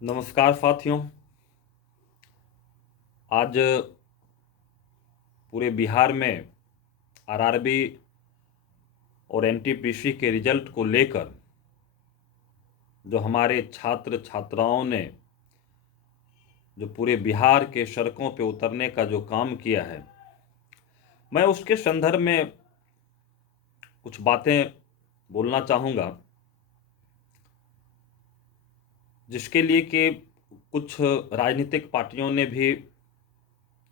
नमस्कार साथियों। आज पूरे बिहार में आरआरबी और एनटीपीसी के रिजल्ट को लेकर जो हमारे छात्र छात्राओं ने जो पूरे बिहार के सड़कों पे उतरने का जो काम किया है, मैं उसके संदर्भ में कुछ बातें बोलना चाहूँगा, जिसके लिए कि कुछ राजनीतिक पार्टियों ने भी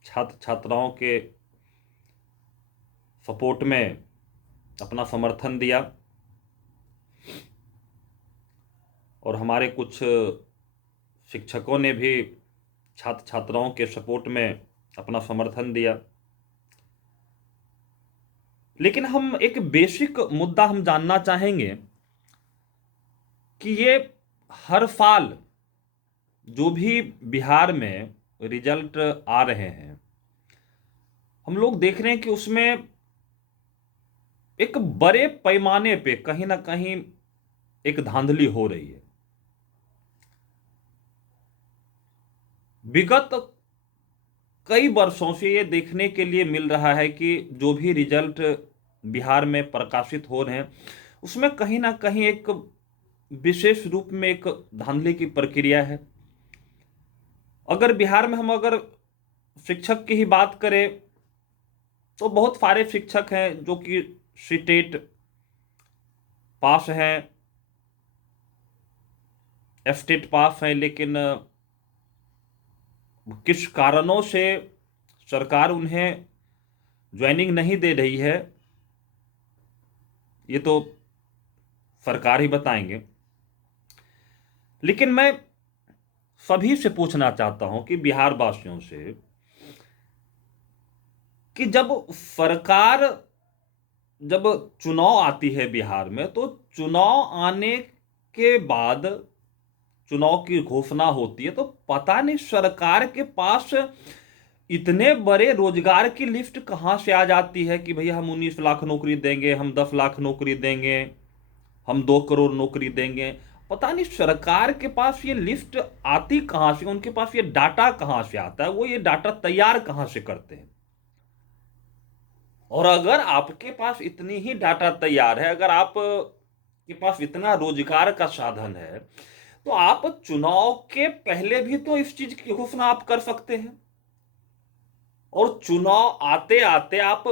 छात्र छात्राओं के सपोर्ट में अपना समर्थन दिया और हमारे कुछ शिक्षकों ने भी छात्र छात्राओं के सपोर्ट में अपना समर्थन दिया। लेकिन हम एक बेसिक मुद्दा हम जानना चाहेंगे कि ये हर साल जो भी बिहार में रिजल्ट आ रहे हैं, हम लोग देख रहे हैं कि उसमें एक बड़े पैमाने पे कहीं ना कहीं एक धांधली हो रही है। विगत कई वर्षों से ये देखने के लिए मिल रहा है कि जो भी रिजल्ट बिहार में प्रकाशित हो रहे हैं, उसमें कहीं ना कहीं एक विशेष रूप में एक धांधली की प्रक्रिया है। अगर बिहार में हम अगर शिक्षक की ही बात करें तो बहुत सारे शिक्षक हैं जो कि सीटेट पास हैं, एफटेट पास हैं, लेकिन किस कारणों से सरकार उन्हें ज्वाइनिंग नहीं दे रही है, ये तो सरकार ही बताएंगे। लेकिन मैं सभी से पूछना चाहता हूं कि बिहार वासियों से कि जब चुनाव आती है बिहार में, तो चुनाव आने के बाद चुनाव की घोषणा होती है, तो पता नहीं सरकार के पास इतने बड़े रोजगार की लिस्ट कहां से आ जाती है कि भैया हम 19 लाख नौकरी देंगे, हम 10 लाख नौकरी देंगे, हम 2 करोड़ नौकरी देंगे। पता नहीं सरकार के पास ये लिस्ट आती कहां से, उनके पास ये डाटा कहां से आता है, वो ये डाटा तैयार कहां से करते हैं। और अगर आपके पास इतनी ही डाटा तैयार है, अगर आप के पास इतना रोजगार का साधन है, तो आप चुनाव के पहले भी तो इस चीज की घोषणा आप कर सकते हैं और चुनाव आते आते आप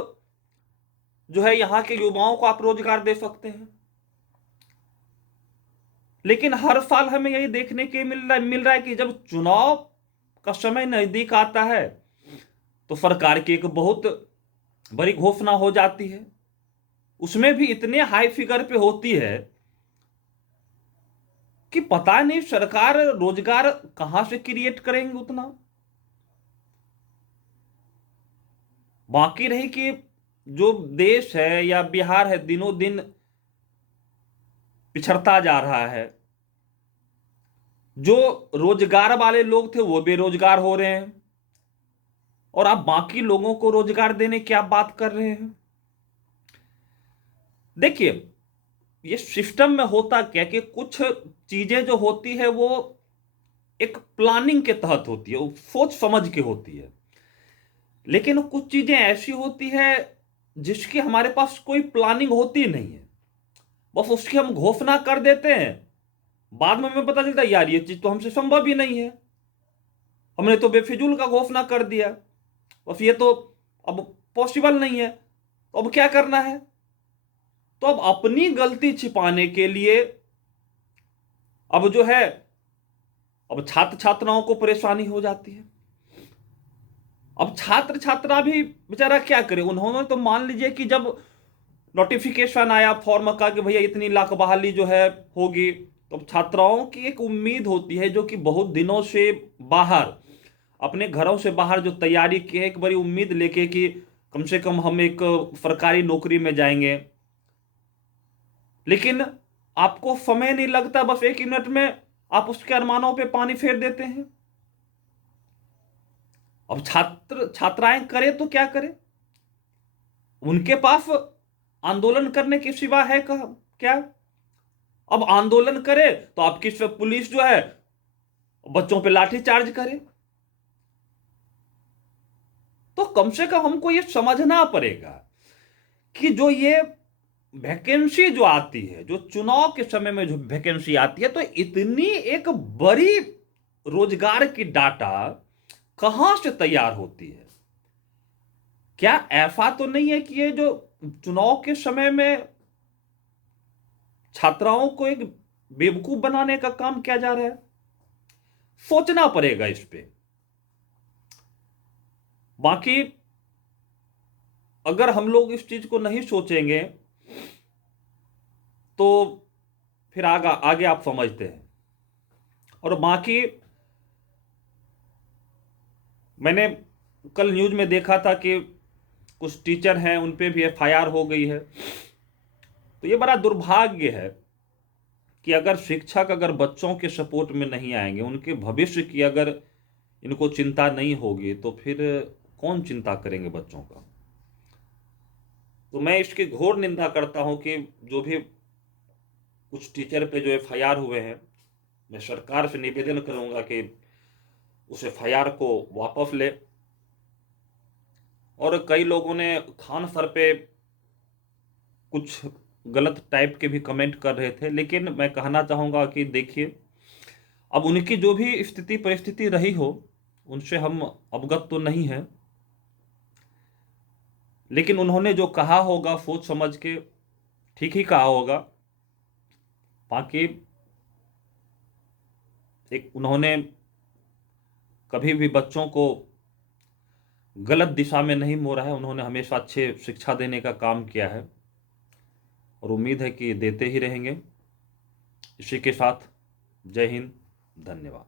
जो है यहां के युवाओं को आप रोजगार दे सकते हैं। लेकिन हर साल हमें यही देखने के मिल रहा है कि जब चुनाव का समय नजदीक आता है तो सरकार की एक बहुत बड़ी घोषणा हो जाती है, उसमें भी इतने हाई फिगर पे होती है कि पता नहीं सरकार रोजगार कहां से क्रिएट करेंगे उतना। बाकी रही कि जो देश है या बिहार है दिनों दिन पिछड़ता जा रहा है, जो रोजगार वाले लोग थे वो बेरोजगार हो रहे हैं और आप बाकी लोगों को रोजगार देने की आप बात कर रहे हैं। देखिए, ये सिस्टम में होता क्या कि कुछ चीजें जो होती है वो एक प्लानिंग के तहत होती है, वो सोच समझ के होती है। लेकिन कुछ चीजें ऐसी होती है जिसकी हमारे पास कोई प्लानिंग होती नहीं है, बस उसकी हम घोषणा कर देते हैं, बाद में हमें पता चलता है यार ये चीज तो हमसे संभव ही नहीं है, हमने तो बेफिजूल का घोषणा कर दिया, बस ये तो अब पॉसिबल नहीं है, तो अब क्या करना है। तो अब अपनी गलती छिपाने के लिए अब जो है अब छात्र छात्राओं को परेशानी हो जाती है। अब छात्र छात्रा भी बेचारा क्या करे, उन्होंने तो मान लीजिए कि जब नोटिफिकेशन आया फॉर्म का कि भैया इतनी लाख बहाली जो है होगी, तो छात्राओं की एक उम्मीद होती है जो कि बहुत दिनों से बाहर अपने घरों से बाहर जो तैयारी की है, एक बड़ी उम्मीद लेके कि कम से कम हम एक सरकारी नौकरी में जाएंगे। लेकिन आपको समय नहीं लगता, बस 1 मिनट में आप उसके अरमानों पे पानी फेर देते हैं। अब छात्र छात्राएं करें तो क्या करें, उनके पास आंदोलन करने के सिवा है क्या? अब आंदोलन करे तो आपकी सब पुलिस जो है बच्चों पे लाठी चार्ज करे। तो कम से कम हमको ये समझना पड़ेगा कि जो ये वैकेंसी जो आती है, जो चुनाव के समय में जो वैकेंसी आती है, तो इतनी एक बड़ी रोजगार की डाटा कहां से तैयार होती है? क्या ऐसा तो नहीं है कि ये जो चुनाव के समय में छात्राओं को एक बेवकूफ बनाने का काम किया जा रहा है? सोचना पड़ेगा इस पे। बाकी अगर हम लोग इस चीज को नहीं सोचेंगे तो फिर आगे आगे आप समझते हैं। और बाकी मैंने कल न्यूज में देखा था कि कुछ टीचर हैं, उन पे भी एफआईआर हो गई है। तो ये बड़ा दुर्भाग्य है कि अगर शिक्षक अगर बच्चों के सपोर्ट में नहीं आएंगे, उनके भविष्य की अगर इनको चिंता नहीं होगी, तो फिर कौन चिंता करेंगे बच्चों का? तो मैं इसकी घोर निंदा करता हूं कि जो भी कुछ टीचर पे जो एफआईआर हुए हैं, मैं सरकार से निवेदन करूंगा कि उस एफआईआर को वापस ले। और कई लोगों ने खान सर पे कुछ गलत टाइप के भी कमेंट कर रहे थे, लेकिन मैं कहना चाहूंगा कि देखिए, अब उनकी जो भी स्थिति परिस्थिति रही हो, उनसे हम अवगत तो नहीं है, लेकिन उन्होंने जो कहा होगा सोच समझ के ठीक ही कहा होगा। बाकी एक उन्होंने कभी भी बच्चों को गलत दिशा में नहीं मोड़ा है, उन्होंने हमेशा अच्छे शिक्षा देने का काम किया है और उम्मीद है कि देते ही रहेंगे। इसी के साथ जय हिंद, धन्यवाद।